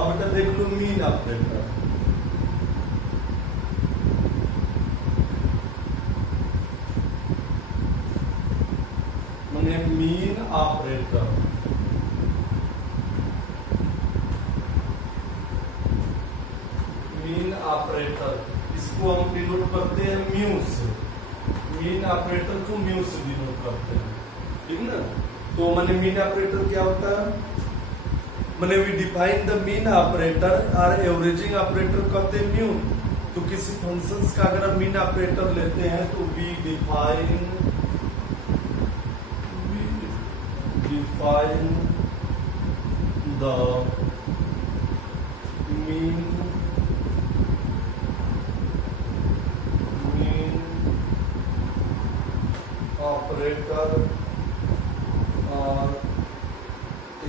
अब बेटा देख लो मीन ऑपरेटर। मैंने मीन ऑपरेटर, मीन ऑपरेटर इसको हम डिनोट करते हैं म्यू से। मीन ऑपरेटर को म्यू से डिनोट करते हैं, ठीक ना। तो मैंने मीन ऑपरेटर क्या होता है, मैंने we define the mean operator और एवरेजिंग ऑपरेटर कहते हैं म्यू। तो किसी फंक्शंस का अगर हम मीन ऑपरेटर लेते हैं तो we define the mean operator और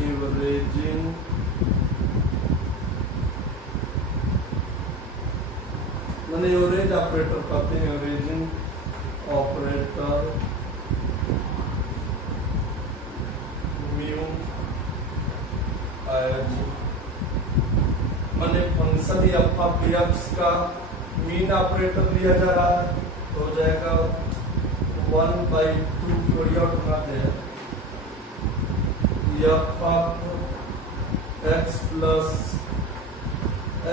एवरेजिंग मैंने एवरेज ऑपरेटर कहते हैं, एवरेजिंग ऑपरेटर म्यू एज मैंने फंक्शन एफ ऑफ एक्स का मीन ऑपरेटर लिया जा रहा है तो हो जाएगा 1/2 थोड़ी और बनाते हैं F of x plus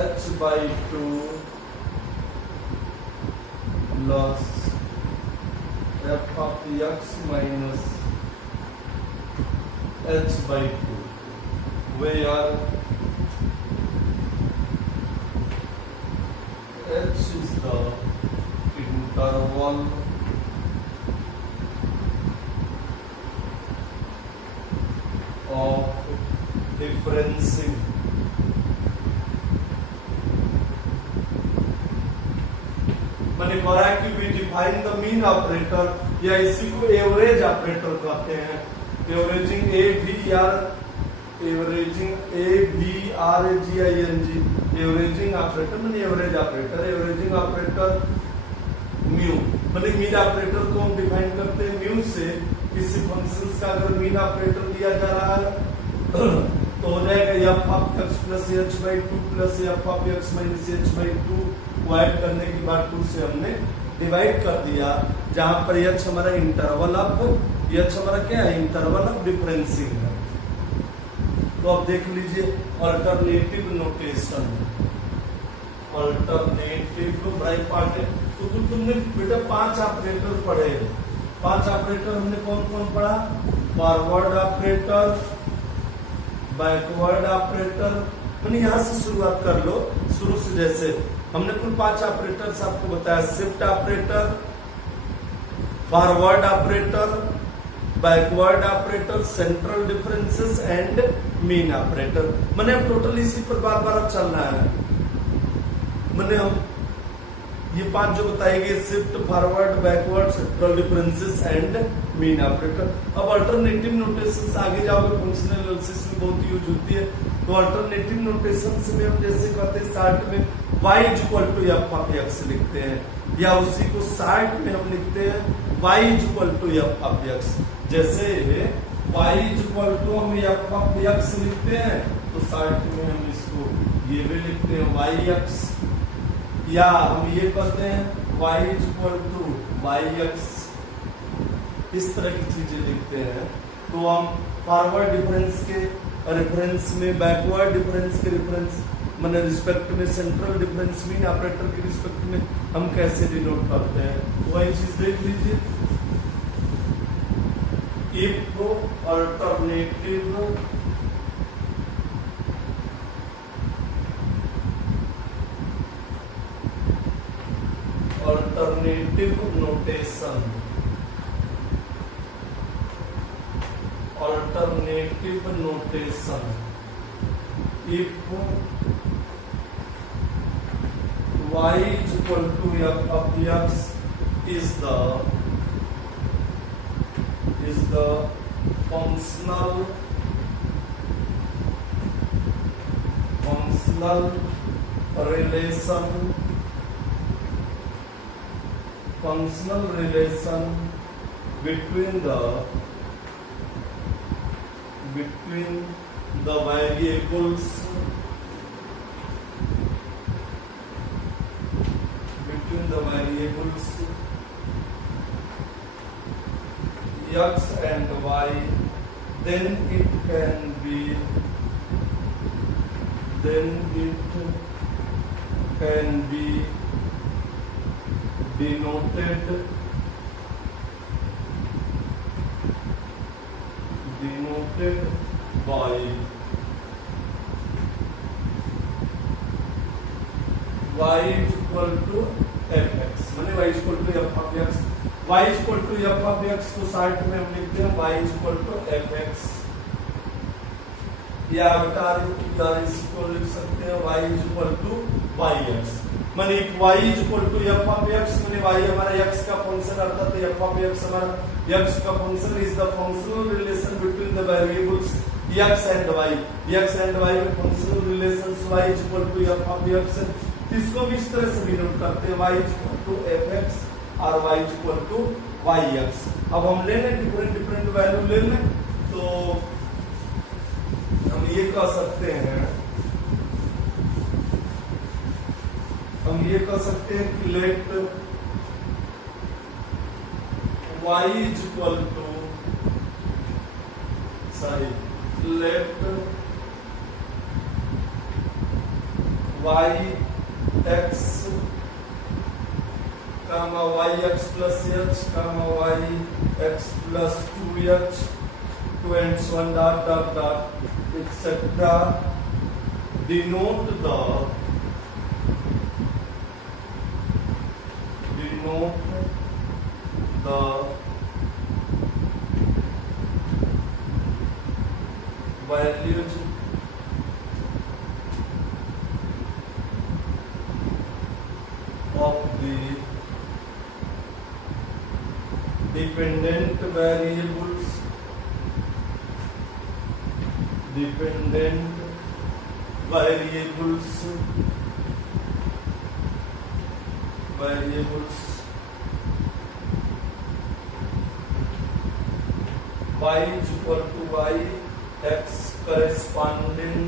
h/2 plus F of x minus h/2 where h is the interval of differencing मैंने कहा है कि we define the mean operator या इसी को एवरेज ऑपरेटर कहते हैं। एवरेजिंग AVRAGING एवरेजिंग ऑपरेटर मैंने average operator, averaging operator mu मैंने मीन ऑपरेटर को हम डिफाइन करते हैं म्यू से। किसी फंक्शन का अगर मीन ऑपरेटर दिया जा रहा है तो हो जाएगा F of x plus h/2 plus F of x minus h/2 को ऐड करने के बाद 2 से हमने डिवाइड कर दिया, जहां पर h हमारा इंटरवल ऑफ h हमारा क्या है, इंटरवल ऑफ डिफरेंसिंग है। तो अब देख लीजिए alternative notation, alternative bright part है। तो तुमने बेटा 5 ऑपरेटर पढ़े, 5 ऑपरेटर हमने कौन कौन पढ़ा, फॉरवर्ड ऑपरेटर, बैकवर्ड ऑपरेटर। मैंने यहाँ से शुरुआत कर लो, शुरू से जैसे हमने कुल 5 ऑपरेटर्स आपको बताया, shift operator, forward operator, backward operator, central differences and mean operator. मैंने अब टोटल इसी पर बार बार चलना है। मैंने हम ये 5 जो बताए गए, shift, forward, backward, central differences and mean operator. अब अल्टरनेटिव नोटेशन आगे जाओगे, फंक्शनल एनालिसिस में बहुत यूज होती है। तो अल्टरनेटिव नोटेशन में हम जैसे कहते हैं शार्ट में y equal to f of x लिखते हैं, या उसी को शार्ट में हम लिखते हैं y equal to f of x. जैसे y इक्वल टू हम एफ ऑफ एक्स लिखते हैं तो शार्ट में हम इसको ये भी लिखते हैं yx, या हम ये कहते हैं y इक्वल टू yx, इस तरह की चीजें लिखते हैं। तो हम फॉरवर्ड डिफरेंस के रेफरेंस में, बैकवर्ड डिफरेंस के रेफरेंस मैंने रिस्पेक्ट में, सेंट्रल डिफरेंस मीन ऑपरेटर के रिस्पेक्ट में हम कैसे डिनोट करते हैं, वही चीज देख लीजिए। If alternative notation, alternative notation, if y is equal to f of x is the functional relation between the variables x and y, then it can be denoted by y is equal to fx, माने y is equal to f of x, y is equal to f of x को short में हम लिखते हैं y is equal to fx, या बटा इसको लिख सकते हैं y is equal to yx, माने y is equal to f of x, माने y हमारा x का फंक्शन अर्थात f of x हमारा x का function is the functional relation between the variables x and y में functional relations y is equal to f of x, इसको भी इस तरह से डिनोट करते हैं y is equal to fx और y is equal to yx। अब हम ले लें डिफरेंट वैल्यू ले लें, तो हम ये कह सकते हैं कि late y is equal to let y x comma yx plus h comma yx plus 2h 2 and so on dot etc. denote the values of the dependent variables y is equal to y x corresponding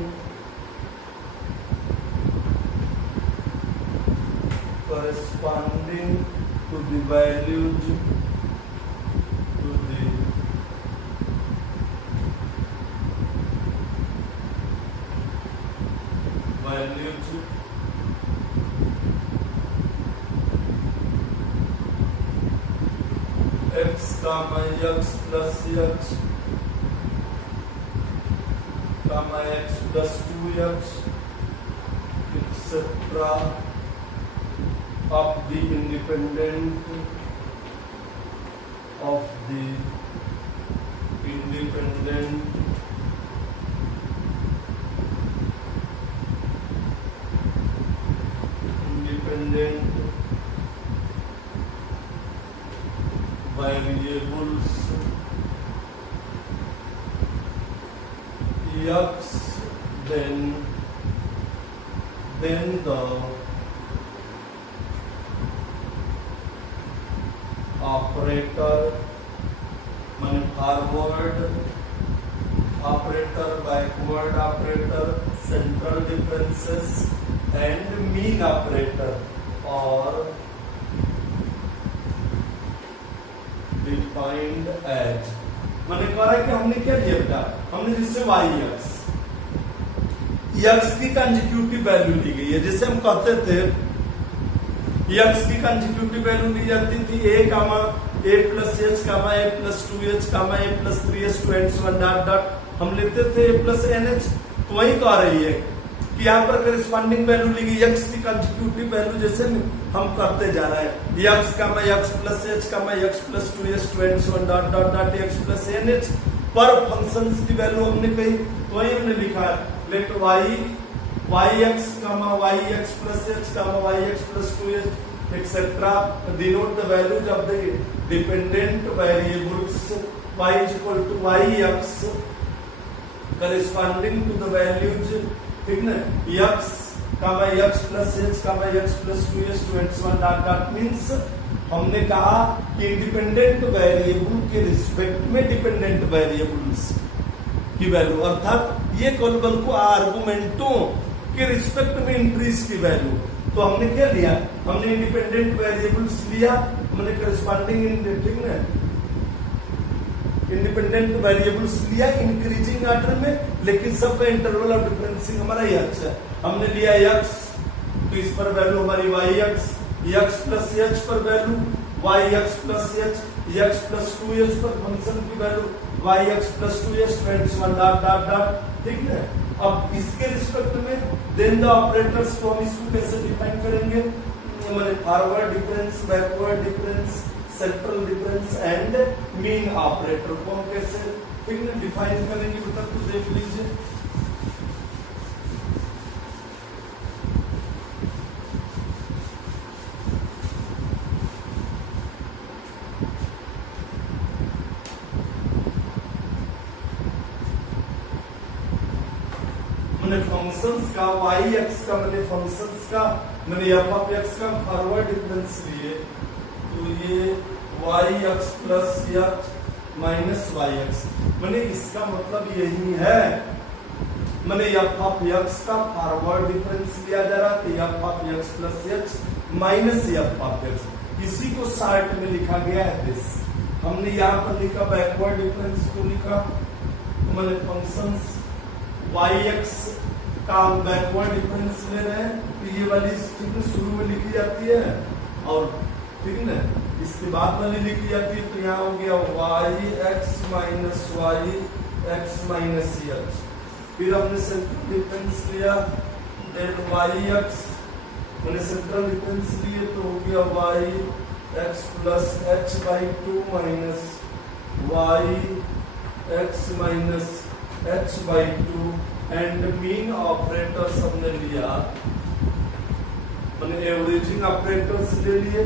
to the values x comma x plus h comma x plus 2h etc. of the independent variables x, then the operator माने forward operator, backward operator, central differences and mean operator और defined as, मैंने कहा कि हमने क्या दिया बेटा, हमने जिससे x की कंसेक्यूटिव वैल्यू ली गई है, जैसे हम कहते थे x की कंसेक्यूटिव वैल्यू ली जाती थी a comma a plus h comma a plus 2h comma a plus 3h 2 and so on dot dot, हम लिखते थे a प्लस nh, तो वही कह रही है कि यहाँ पर करस्पॉन्डिंग वैल्यू ली गई x की कंसेक्यूटिव वैल्यू, जैसे हम करते जा रहे हैं x comma x plus h comma x plus 2h 2 and so on dot dot dot x plus nh पर फंक्शंस की वैल्यू हमने कही, तो वही हमने लिखा है let yx comma yx plus h comma yx plus 2h etc. denote the values of the dependent variables y is equal to yx corresponding to the values, ठीक ना, x comma x plus h comma x plus 2h 2 and so on dot dot means हमने कहा कि independent variable के respect में dependent variables की value, अर्थात ये कॉलबल को आर्गुमेंटों के रिस्पेक्ट में इंक्रीज की वैल्यू, तो हमने क्या लिया, हमने इंडिपेंडेंट वेरिएबल्स लिया, हमने करस्पॉन्डिंग ठीक है इंडिपेंडेंट वेरिएबल्स लिया इंक्रीजिंग ऑर्डर में, लेकिन सबका इंटरवल ऑफ डिफरेंसिंग हमारा x है। हमने लिया x, तो इस पर वैल्यू हमारी yx, x प्लस h पर value yx plus h, x plus 2h पर फंक्शन की value yx plus 2h, friends one dot dot dot, ठीक है। अब इसके रिस्पेक्ट में देन द ऑपरेटर्स को हम इसको कैसे डिफाइन करेंगे, मैंने forward difference, backward difference, central difference and mean operator को हम कैसे, ठीक है, डिफाइन करेंगे बेटा, तो देख लीजिए। मैंने फंक्शंस का yx का, मैंने फंक्शंस का, मैंने f ऑफ x का फॉरवर्ड डिफरेंस लिए, तो ये yx plus h minus yx, मैंने इसका मतलब यही है, मैंने f ऑफ x का फॉरवर्ड डिफरेंस लिया जा रहा, तो f of x plus h minus f of x, इसी को शॉर्ट में लिखा गया है दिस। हमने यहाँ पर लिखा बैकवर्ड डिफरेंस को लिखा, तो मैंने फंक्शंस yx का बैकवर्ड डिफरेंस ले रहे हैं, तो ये वाली शुरू में लिखी जाती है और ठीक है ना, इसके बाद वाली लिखी जाती है, तो यहाँ हो गया yx minus yx minus h। फिर हमने सेंट्रल डिफरेंस लिया, देन yx, मैंने सेंट्रल डिफरेंस लिए, तो हो गया yx plus h by 2 minus yx minus h by 2 and mean operators हमने लिया, मैंने एवरेजिंग ऑपरेटर्स ले लिए,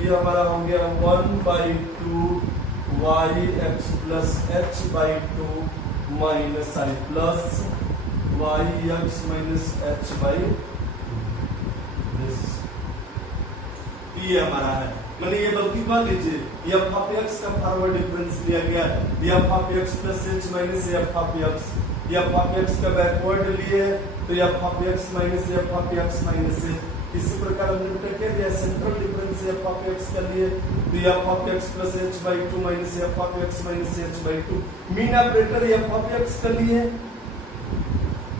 ये हमारा हो गया 1 by 2 yx plus h by 2 minus i plus yx minus h by, ये हमारा है। मैंने ये गलती मान लीजिए, f ऑफ x का फॉरवर्ड डिफरेंस लिया गया, f of x plus h minus f of x, f of x का बैकवर्ड लिए, तो f of x minus f of x minus h। इसी प्रकार हमने क्या लिया, central difference f of x का लिए, तो f of x plus h by 2 minus f of x minus h by 2। Mean operator f of x का लिए,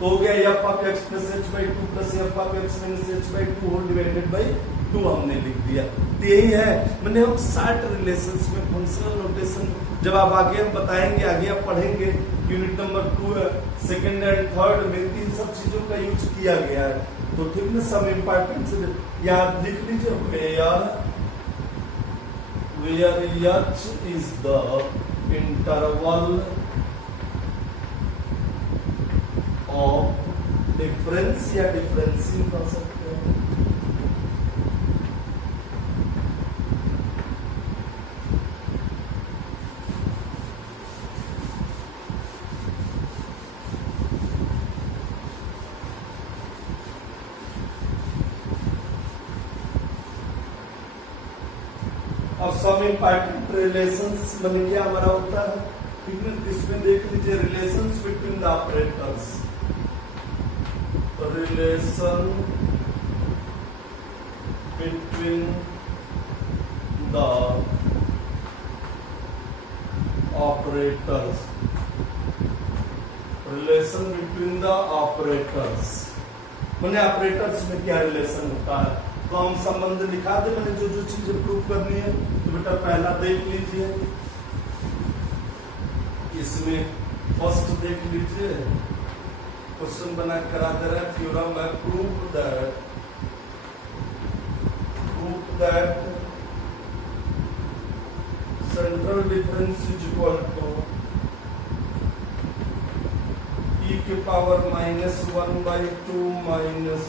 तो हो गया f of x plus h by 2 plus f of x minus h by 2 whole divided by 2 हमने लिख दिया। तो यही है, मैंने हम शॉर्ट रिलेशंस में फंक्शनल नोटेशन, जब आप आगे हम बताएंगे, आगे आप पढ़ेंगे unit number 2 second and third में इन सब चीजों का यूज किया गया है, तो ठीक ना, सब इम्पोर्टेंट याद लिख लीजिए, where h is the interval of difference या डिफरेंसिंग कर सकते हैं। अब सम इम्पोर्टेंट रिलेशंस मैंने क्या हमारा होता है, ठीक है, इसमें देख लीजिए relations between the operators, relation between the operators, relation between the operators, मैंने ऑपरेटर्स में क्या रिलेशन होता है, तो हम संबंध लिखा दे, मैंने जो जो चीजें प्रूव करनी है, तो बेटा पहला देख लीजिए, इसमें फर्स्ट देख लीजिए, क्वेश्चन बना करा दे रहा है, थ्योरम है, prove that central difference is equal to e के power minus 1 by 2 minus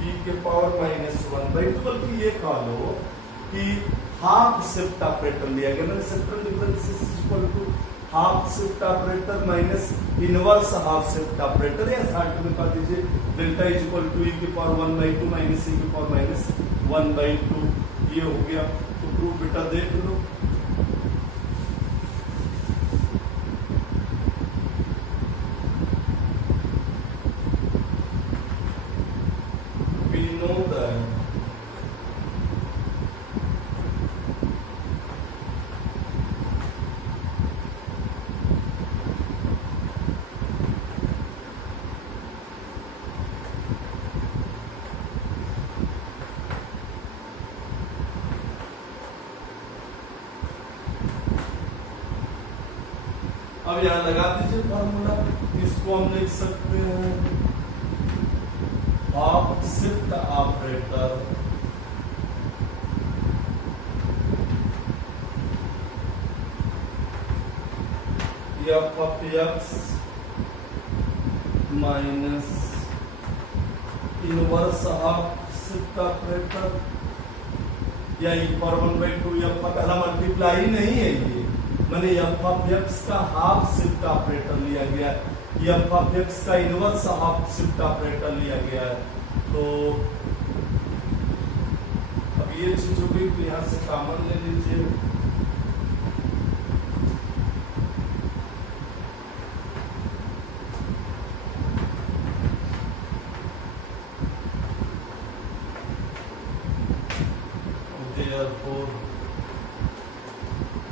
e के पावर माइनस 1 बाई 2, बल्कि ये कह लो कि हाफ शिफ्ट ऑपरेटर लिया गया, मैंने central difference is equal to half shift operator minus inverse half shift operator, या शॉर्ट में कह दीजिए delta is equal to e के पावर 1 बाई 2 माइनस e के पावर माइनस 1 बाई 2, ये हो गया। तो प्रूफ बेटा देख लो, अब यहाँ लगा दीजिए फॉर्मूला, इसको हम लिख सकते हैं half shift operator f of x minus inverse of shift operator या ई पावर 1/2 एफ का पहला मल्टीप्लाई नहीं है ये, मैंने एफ ऑफ एक्स का हाफ शिफ्ट ऑपरेटर लिया गया, एफ ऑफ एक्स का इनवर्स हाफ शिफ्ट ऑपरेटर लिया गया है। तो अब ये चीज हो गई, तो यहां से कॉमन ले लीजिए,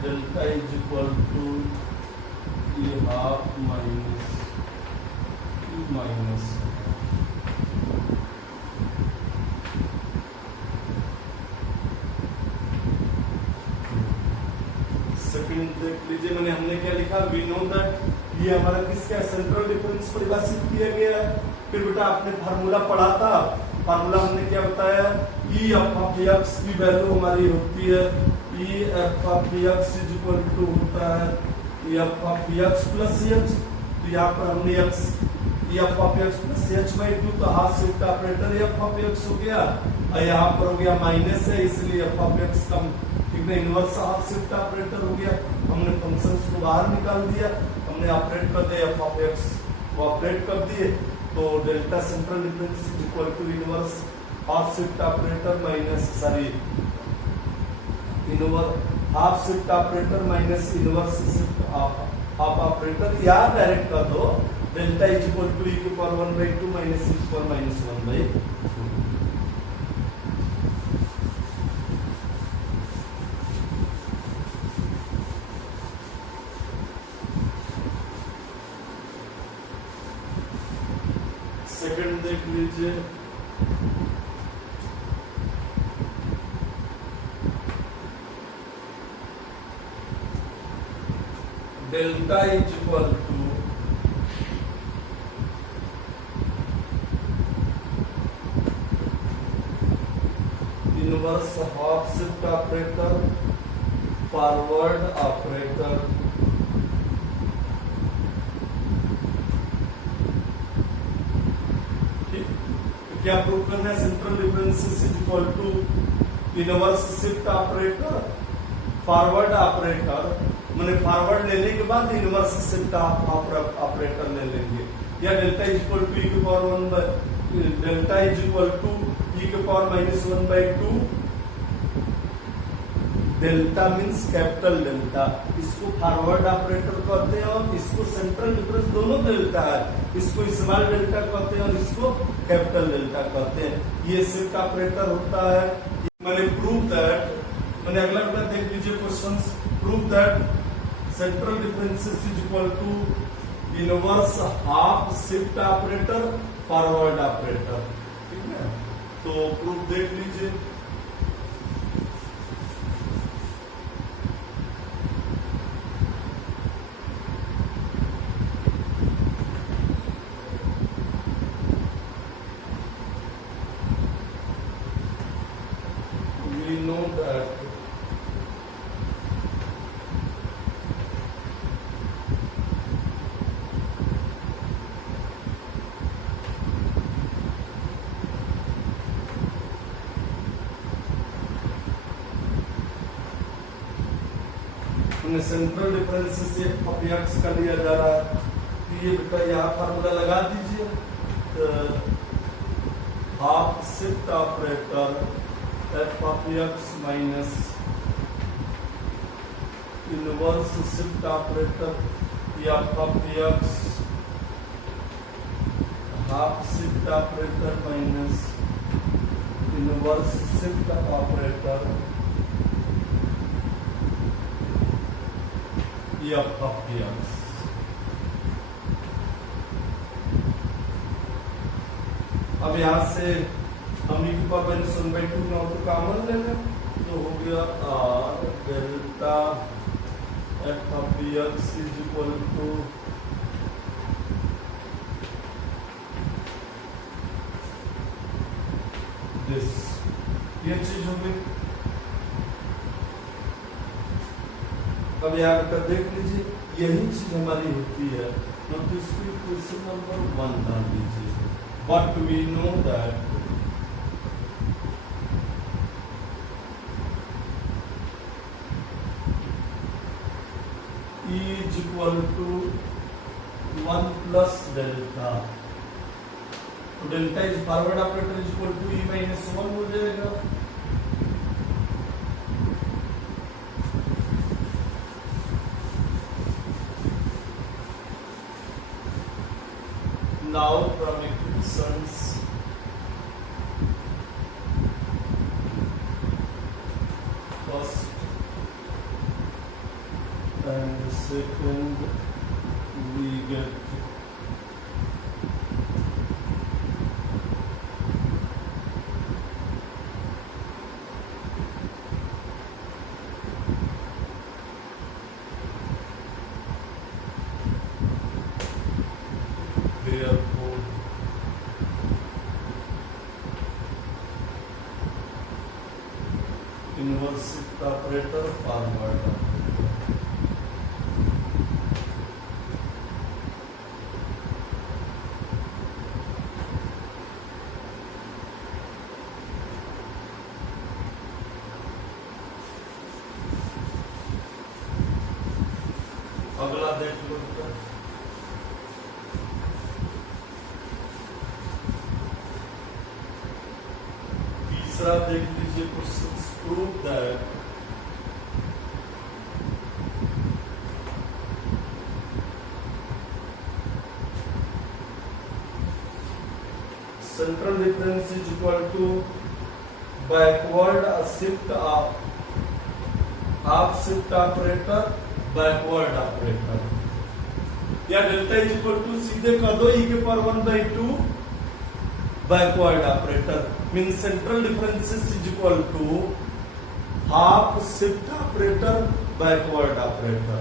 delta is equal to e half minus e minus second देख लीजिए, मैंने हमने क्या लिखा, वी नो दैट ये हमारा किसका सेंट्रल डिफरेंस परिभाषित किया गया है। फिर बेटा आपने फार्मूला पढ़ा था, फार्मूला हमने क्या बताया, ई एफ ऑफ एक्स की वैल्यू हमारी होती है E f of x is equal to होता है f of x plus h, तो यहाँ पर हमने x f of x plus h by 2, तो half shift operator f of x हो गया, और यहाँ पर हो गया माइनस है इसलिए एफ ऑफ एक्स का ठीक है इनवर्स हाफ शिफ्ट ऑपरेटर हो गया। हमने फंक्शन को बाहर निकाल दिया, हमने ऑपरेट कर दिया एफ ऑफ एक्स को ऑपरेट कर दिए, तो delta central difference is equal to inverse half shift operator minus sorry inverse half shift operator minus inverse shift half operator, या डायरेक्ट कर दो डेल्टा इज इक्वल टू ई की पावर 1/2 माइनस ई की power -1/2। Second देख लीजिए, delta is equal to inverse half shift operator forward operator ठीक, क्या prove करना है, central difference is equal to inverse shift operator forward operator, मैंने फॉरवर्ड लेने के बाद इनवर्स शिफ्ट ऑपरेटर ले लेंगे, या डेल्टा इज इक्वल टू ई की power delta is equal to ई की power -1/2, delta means capital delta, इसको फॉरवर्ड ऑपरेटर कहते हैं और इसको सेंट्रल डिफरेंस, दोनों डेल्टा है, इसको स्मॉल डेल्टा कहते हैं और इसको कैपिटल डेल्टा कहते हैं, ये शिफ्ट ऑपरेटर होता है। मैंने प्रूव दैट, मैंने अगला बेटा देख लीजिए questions, prove that central difference is equal to inverse half shift operator forward operator, ठीक है, तो प्रूफ देख लीजिए। We know that central difference से अपेक्स का लिया जा रहा है, तो ये बेटा यहाँ फार्मूला लगा दीजिए, half shift operator f of x minus inverse shift operator f of x half shift operator minus inverse shift operator f of x. अब यहां से हम e की पावर -1/2 नॉट कॉमन ले लें, तो हो गया r delta f of x is equal to this, ये चीज हो गई। अब यहाँ पर देख लीजिए यही चीज हमारी होती है, तो इसकी क्वेश्चन नंबर 1 डाल दीजिए। What we know that E is equal to 1 plus delta, तो delta is forward operator is equal to E minus 1 हो जाएगा। Now from equations first and second we get therefore inverse shift operator forward operator। अगला देख लो बेटा, तीसरा देख लीजिए question, prove that central difference is equal to backward shift of half shift operator backward operator, या delta is equal to सीधे कर दो e के power 1/2 backward operator, mean central differences is equal to half shift operator backward operator.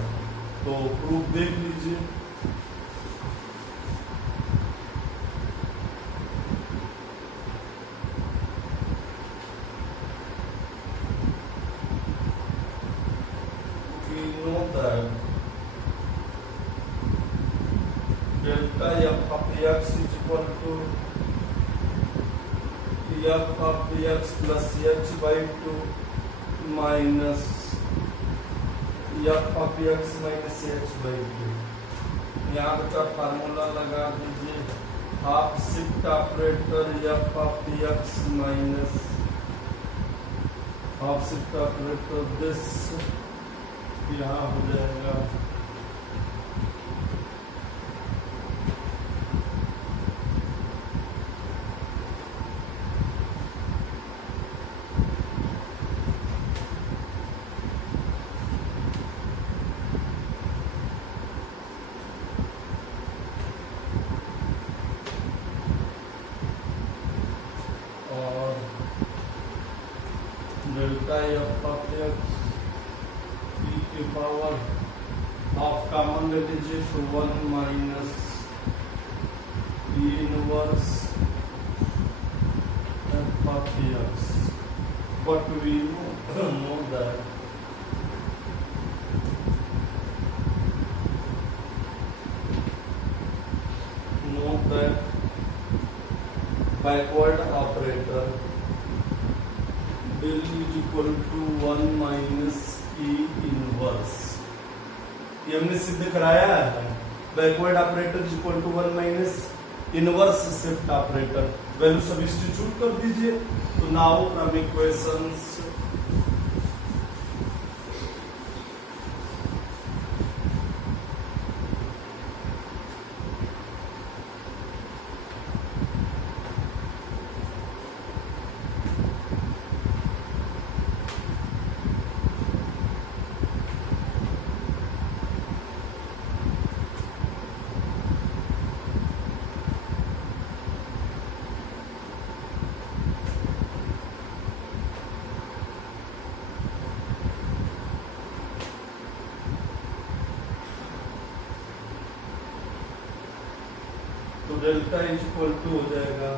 तो proof देख लीजिए, delta f of x is equal to f of x plus h by 2 minus f of x minus h by 2। यहाँ बचा formula लगा दीजिए, half shift operator f of x minus half shift operator this, यहाँ हो जाएगा delta f of x e के power half common ले लीजिए तो 1 minus e inverse f of x. But we know that backward operator del is equal to 1 minus e inverse, ये हमने सिद्ध कराया है। Backward operator is equal to 1 minus inverse shift operator, value substitute कर दीजिए। तो नाउ फ्रॉम इक्वेशंस तो delta is equal to हो जाएगा